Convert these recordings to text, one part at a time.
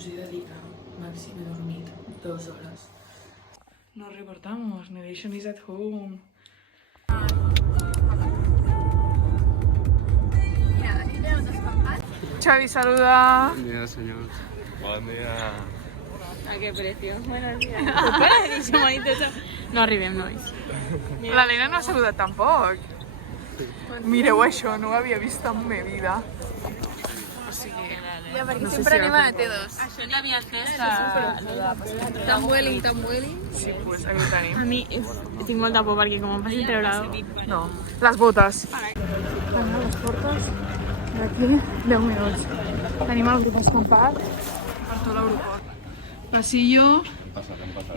Us he de dir que màxim he dormit 2 hores. Nos reportamos, Narration is at home. Xavi, saluda. Buen día, señor. Buen día. ¿A qué precio? Buenos días. No arribem, nois. L'Helena no ha saludat tampoc. Mireu això, no ho havia vist en ma vida. O sigui... Ja, perquè no sé sempre si anem a agafem T2. Això no havia entès que... Tan Vueling. Sí, pues aquí ho tenim. A mi tinc molta por perquè com em facin treure... No, les botes. Tenim a les portes d'aquí 10 minuts. Tenim el grup escampat per tot l'aeroport. Passillo,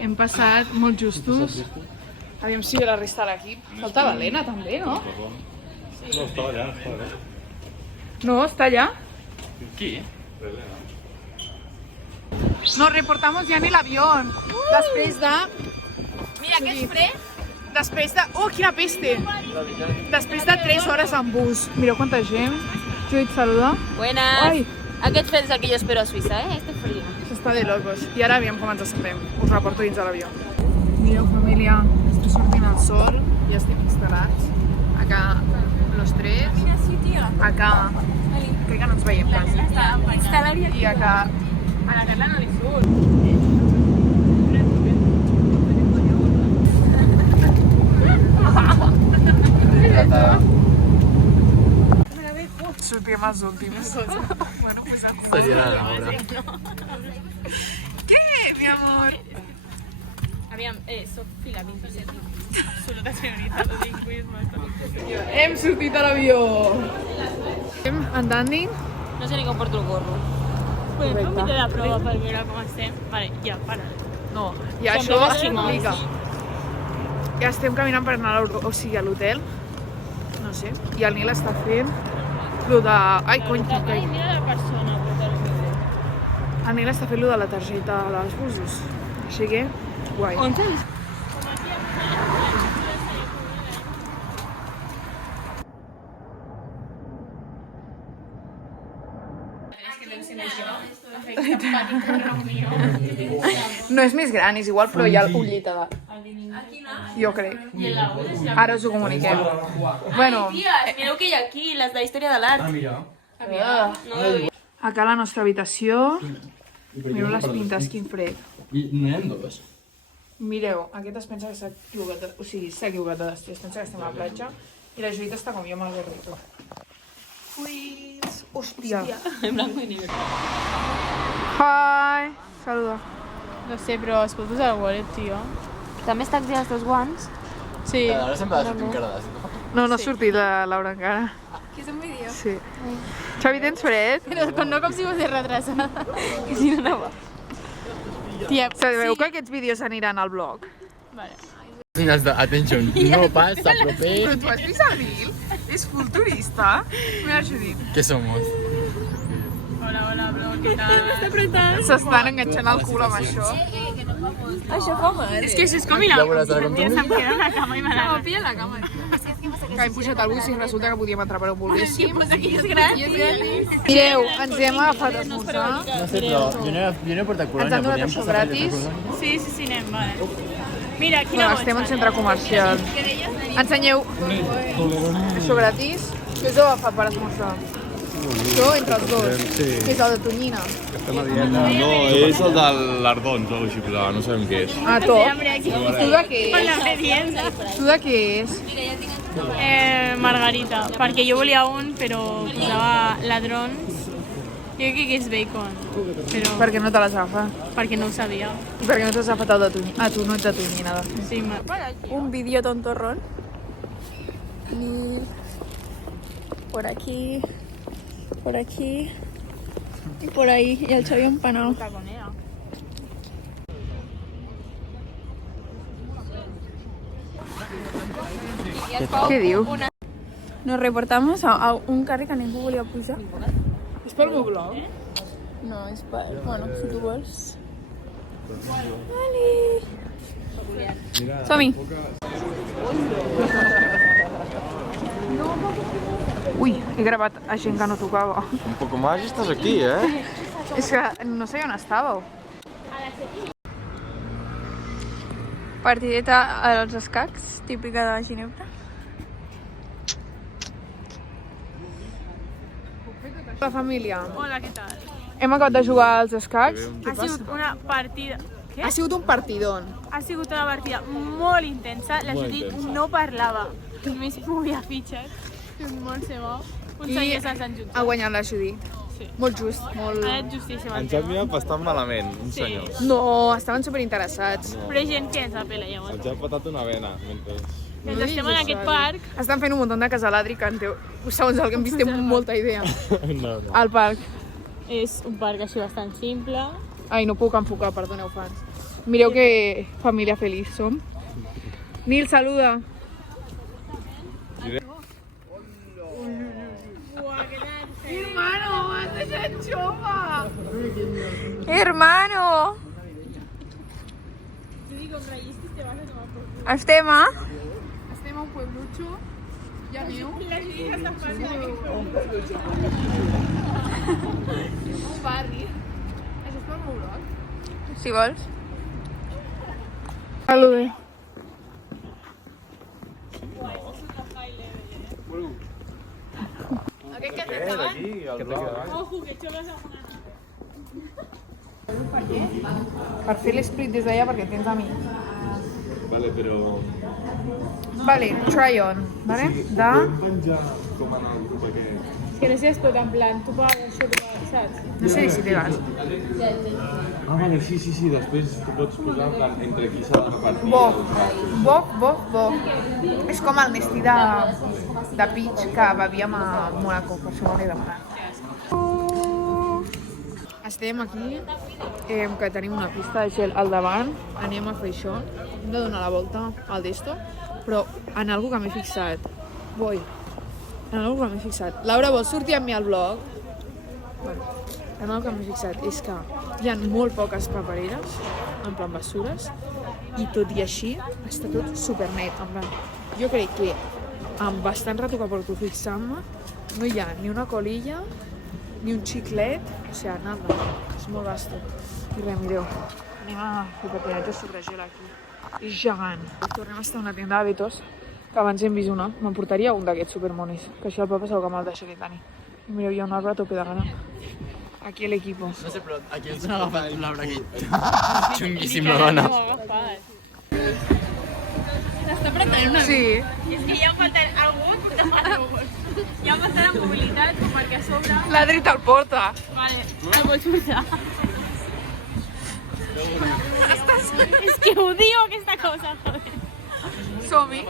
hem passat molt justos. Aviam si ve la resta de l'equip. Falta l'Helena també, no? No, està allà, està allà. No, està allà. Qui? Nos reportamos ya en el avión. Després de... Mira, que és fred. Després de... Oh, quina peste! Després de 3 hores en bus. Mireu quanta gent. Judit, saluda. Buenas. Ai, Aquest fred és el que jo espero a Suïssa, Este frío. s'està de locos. I ara aviam com ens assentem. Us reporto dins de l'avió. Mireu, família, està sortint el sol. Ja estem instal·lats. Acá los tres. Acá... Crec que no ens veiem quasi. I acá... A la Carla no li surt. Sortim els últims. Bueno, pues... Seria la Laura. Què, mi amor? Aviam, soc fila 27. Absoluta senyoritat, ho dic, vull Hem sortit a l'avió. Estem andant-hi. No sé ni com porto el gorro. Podem fer la prova per veure com estem? Vale, ja, para. No, i això explica. Ja estem caminant per anar a l'hotel. No sé. I el Nil està fent lo de... Ai, cony, Ai, mira la persona, el Nil està fent lo de la targeta dels busos. Així que, guai. On s'ha No és més gran, és igual, però hi ha un llit a dalt. Jo crec. Ara us ho comuniquem. Bueno, mireu que hi ha aquí, les de història de l'art. acá la nostra habitació. Mireu les pintes, quin fred. No hi ha dos? Mireu, aquest es pensa que s'ha equivocat, o sigui, s'ha equivocat de destí, es pensa que estem a la platja i la Judit està com jo amb el gorrito. Quiz! Hòstia! En blanco i negre. Hi! Saluda. No sé, però escoltes el wallet, tio. També està activant els teus guants? Sí. Ara sempre ha de sortir encara d'as. No, no ha sortit la Laura encara. Que és un vídeo? Sí. Xavi, tens fred? Però no com si fos retrasada. Que si no anava. Tia, Sabeu que aquests vídeos aniran al blog? Vale. Has de... Attention, no pasa, proper. Però tu has vist el Nil? És full turista. Mira, Judit. ¿Qué somos? Hola, bro, què tal? M'està apretant. S'estan enganxant el cul amb això. Això fa mal. És que això és com ir Ja veuràs ara com tu. Se'm queda una cama i me la... pilla la cama. Que hem pujat al bus i resulta que podíem entrar per on volguéssim. Aquí és gratis. Mireu, ens hem agafat a esmorzar. No sé, però jo no he portat colònia. Ens han donat això gratis. Sí, anem, vale. Mira, quina Bueno, estem en centre comercial. Ensenyeu. Això gratis. Què us heu agafat per esmorzar? Això entre els dos. Sí. Que és el de tonyina. No, és el de l'Ardons o així, però no sabem què és. Ah, top. I tu de què Con la és? merienda. Tu de què és? Margarita, perquè jo volia un, però posava ladrons. Jo crec que és bacon, però Per què no te l'has agafat? perquè no ho sabia. I per què no t'has agafat el de tonyina? Ah, tu no ets de tonyina. Sí, Un vídeo tontorrón y por aquí y por ahí y el Xavi empanado. Què diu? Nos reportamos a un carrer que ningú volia pujar. És pel meu blog? No, és per... Bueno, si tu vols. Vale. Som-hi. Ui, he gravat a gent que no tocava. Un poco más y estás aquí, ¿eh? És que no sé on estàveu. Partideta als escacs, típica de Ginebra. La família. Hola, què tal? Hem acabat de jugar als escacs. Ha sigut una partida... Què? Ha sigut un partidón. Ha sigut una partida molt intensa. La Judit no parlava. Només movia fitxes. Molt se bo. Un senyors a Sant Judit. Ha guanyat la Judit. Sí. Molt just, molt... Ha anat justíssim el Ens han tema. mirat bastant malament, uns Sí. senyors. No, estaven superinteressats. Però hi ha gent que ens apela llavors. Ens han patat una vena mentre... Mentre estem en aquest parc, Estan fent un munt de casaladri que en teu, segons el que hem vist, té molta idea. No, no. Al parc. és un parc així bastant simple. Ai, no puc enfocar, perdoneu, fans. Mireu que família feliç som. Nil, saluda. Hermano, m'has deixat jove. Hermano! Estem a... Estem a un pueblucho. Ja viu. Un barri. Això és pel meu blog. Si vols. Salude. Aquest que tens davant? Aquí, el bloc davant. Ojo, que xoves amb una... Per fer l'esplit des d'allà perquè tens amics. Vale, però... Vale, try on, vale? De... penjar com en el grup aquest. És que no sé si es pot en plan, tu pagues això, tu pagues, saps? No sé si té gas. Ah, vale, sí, després tu pots posar en plan entre qui s'ha de repartir. Bo. És com el Nestí de Peach que bevíem a Monaco, per això m'ho he demanat. Estem aquí, que tenim una pista de gel al davant, anem a fer això, hem de donar la volta al d'esto, però en algo que m'he fixat, Laura, vols sortir amb mi al vlog? Bueno, en algo que m'he fixat és que hi ha molt poques papereres, en plan bessures, i tot i així està tot supernet, en plan, jo crec que amb bastant retocar porto fixant-me, no hi ha ni una colilla, ni un xiclet, o sigui, nada, és molt vasto. I res, mireu, anem a fer patinatge sobre gel aquí. És gegant. Tornem a estar a una tienda de Betos, que abans hem vist una. M'emportaria un d'aquests supermonis, que així el papa segur que me'l deixaria tenir. I mireu, hi ha un arbre a tope de gana. Aquí l'equipo. No sé, però aquí ens han agafat un arbre aquí. Xunguíssim, la dona. No ho ha agafat. T'està apretant una Sí. I és que ja em falta algú que demana algú. Ja em falta la mobilitat, com perquè a sobre... La dreta el porta. Vale, el pots portar. És que odio aquesta cosa, joder. Som-hi.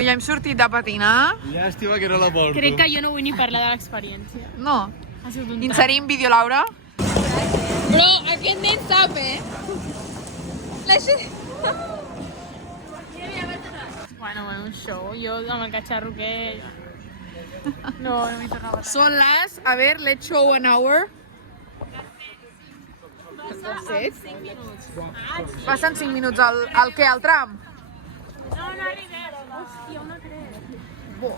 Ja hem sortit de patinar. Llàstima que no la porto. Crec que jo no vull ni parlar de l'experiència. No. Ha sigut un Inserim vídeo, Laura. Però aquest nen sap, La gent... Bueno, un show. Jo amb el catxarro que... No m'hi tornava. Són les... A ver, let's show an hour. Set? 5 minuts. Passen 5 minuts al què? Al tram? No arribem. Hòstia, una creu.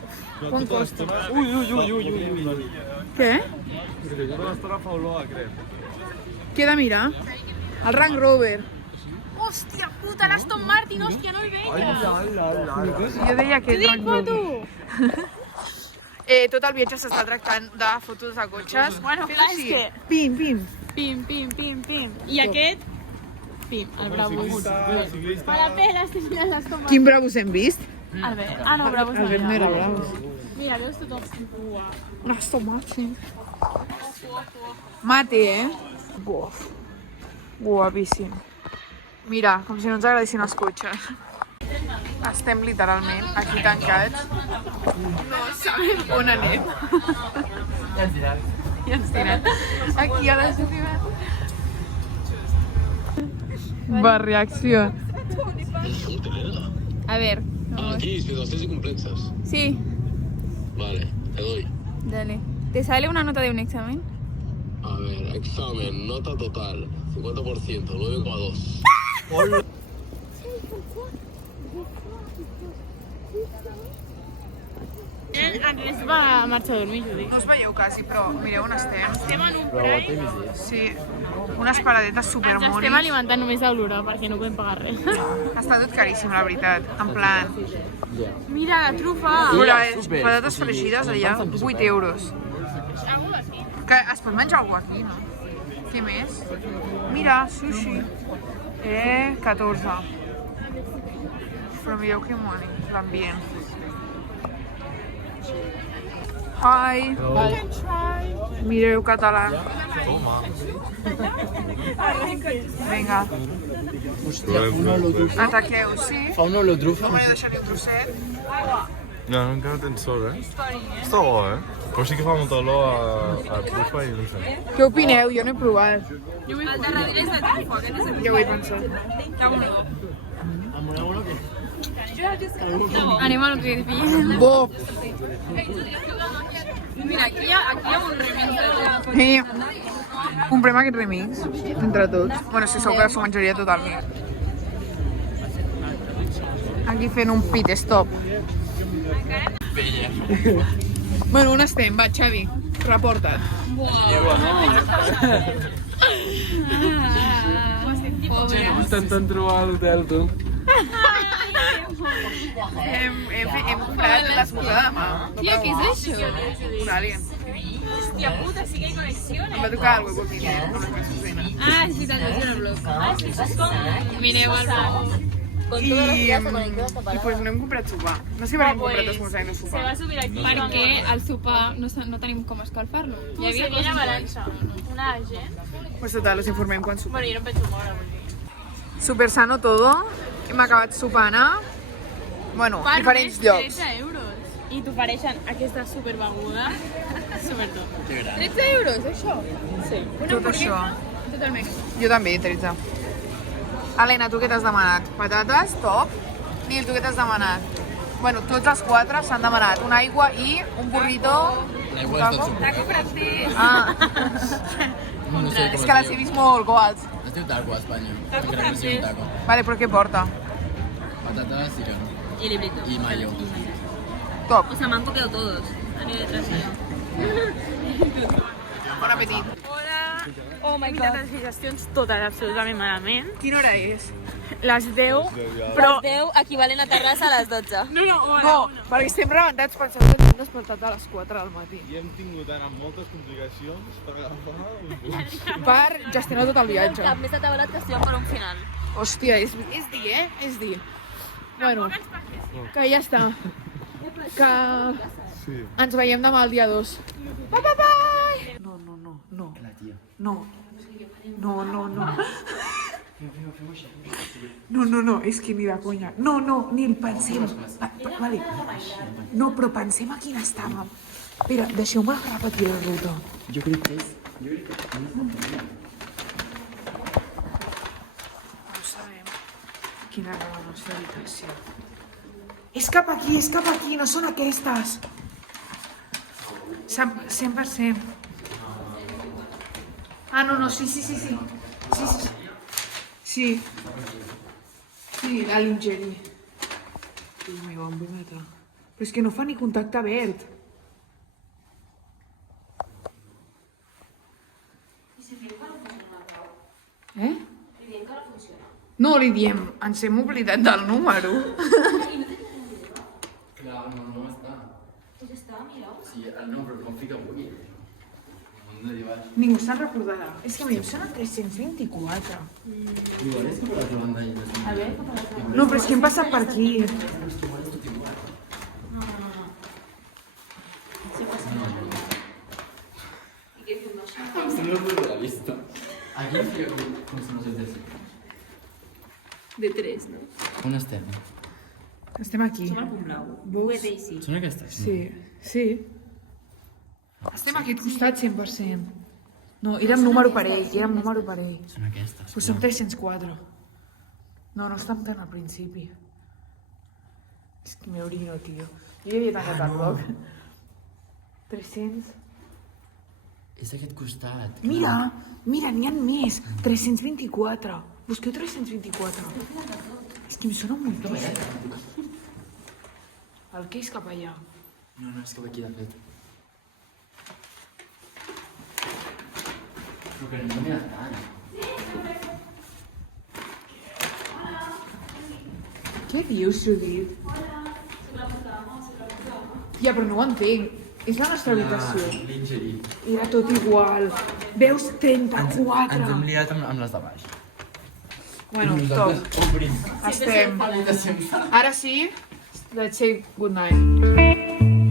Quant costa? Ui. Què? Perquè tota l'estona fa olor a crep. Què he de mirar? El Range Rover. Hòstia puta, l'Aston Martin, hòstia, no el veia. Jo deia que T'ho dic, Range Rover. foto! Tot el viatge s'està tractant de fotos de cotxes. Bueno, Fes clar, així. és que- Pim, pim. Pim, pim, pim, pim. I aquest? Pim, el Brabus. A la pela, estic mirant l'Aston Martin. Quin Brabus hem vist? Albert. Ah, no, Brabus no. Albert no era era. Brabus. Mira, veus tothom. Uah. Un Aston Martin. Mate, Buf. Guapíssim. Mira, com si no ens agradessin els cotxes. Estem literalment aquí tancats. No sabem on anem. Ja ens diràs. I ens diran aquí a la ciutat. Va, reacció. A ver. Aquí, si los tienes complexas. Sí, Vale, te doy. dale. ¿Te sale una nota de un examen? A ver, examen, nota total, 50%, 9,2. Andrés va a marxar a dormir, jo dic. No us veieu quasi, però mireu on estem. Estem en un prime. Sí, unes paradetes Ens supermonis. estem alimentant només a l'hora perquè no podem pagar res. Està tot caríssim, la veritat. En plan... Mira, la trufa! Mira, patates fregides allà, 8 euros. Que es pot menjar alguna cosa aquí, no? Què més? Mira, sushi. 14. Però mireu que moni, l'ambient. Hi. Mireu català. Vinga, ataqueu, sí? Fa una olor trufa. M'he de deixar-li un trosset. No, encara tens sort, Està bo, Però sí que fa molta olor a trufa i no sé. Què opineu? Jo no he provat. El de darrere és de trufa, aquest és de Ja ho he pensat. Anem a lo que pillen. Bo! Mira, aquí hi ha un remix de Comprem aquest remix, entre tots. Bueno, si sou que s'ho menjaria totalment. Aquí fent un pit stop. Bueno, on estem? Va, Xavi, reporta't. Intentant trobar l'hotel, tu. Hem comprat l'esmorzar de demà. Tia, què és això? Un alien. Hòstia puta, sí que hay conexiones. Em va tocar el huevo aquí, con la cocina. Ah, sí, tal vez en el blog. Ah, sí, això és com... Mireu el blog. I pues no hem comprat sopar. No sé per què hem comprat esmorzar i no Se sopar. va subir aquí. Perquè al sopar no tenim com escalfar-lo. Tu seria una balança. Una gent. Pues total, us informem quan sopar. Bueno, jo no em penso moure, vull dir. Super sano todo. Hem acabat sopant a... Bueno, diferents llocs. 13 euros. I t'ofereixen aquesta superbeguda. Supertop. 13 euros, això? Sí. Tot això. Totalment. Jo també, 13. Helena, tu què t'has demanat? Patates, top. Nil, tu què t'has demanat? Bueno, tots els 4 s'han demanat una aigua i un burrito... L'aigua és tot Taco francès. Ah, No sé com és que les he vist molt goals. Es diu taco a Espanya. Taco Encara que sigui un francès. taco. Vale, però què porta? Patatas y carne. Y librito. Y mayo. Top. O sea, me han copiado todos. A nivel de trasero. Bon apetit. Oh my god. Les digestions totes absolutament malament. Quina hora és? Les 10, però... 10 equivalent a Terrassa a les 12. No, perquè estem rebentats per saber que ens hem despertat a les 4 del matí. I hem tingut ara moltes complicacions per agafar... Per gestionar tot el viatge. Cap més atabalat que estem per un final. Hòstia, és dir, És dir. Bueno, que ja està. Que ens veiem demà el dia 2. Bye, bye, bye! No. No. No, és que ni de conya. No, ni el pensem. Vale. No, però pensem a quina estàvem. Espera, deixeu-me repetir la ruta. Jo crec que és... No sabem quina era la nostra habitació. És cap aquí, no són aquestes. 100%. Ah, no, sí. Sí, la lingerie. Déu meu, em vull matar. Però és que no fa ni contacte verd. Eh? No li diem, ens hem oblidat del número. Clar, no està. Ja està, mira. Sí, no, però com fica avui? Ningú se'n recordarà. És que mireu, són el 324. Igual és que per l'altra banda hi ha... No, però és que hem passat per aquí. No és realista. Aquí fica com si no s'és de 5. De 3, no? On estem? Estem aquí. Són aquestes? Sí. Estem aquí al costat 100%. No, érem número parell, Són aquestes. Però som 304. No estem tant al principi. És que m'orino, tio. Jo ja havia tancat el blog. 300... És d'aquest costat. Mira, n'hi ha més. 324. Busqueu 324. És que em sona moltíssim. El que és cap allà. No, és cap aquí, de fet. Però que no m'hi tant. Què dius, Judit? Ja, però no ho entenc. És la nostra habitació. Lingerie. Era tot igual. Veus 34. Ens hem liat amb les de baix. Bueno, top. Obrim. Estem. Habitació. Ara sí, let's say good night.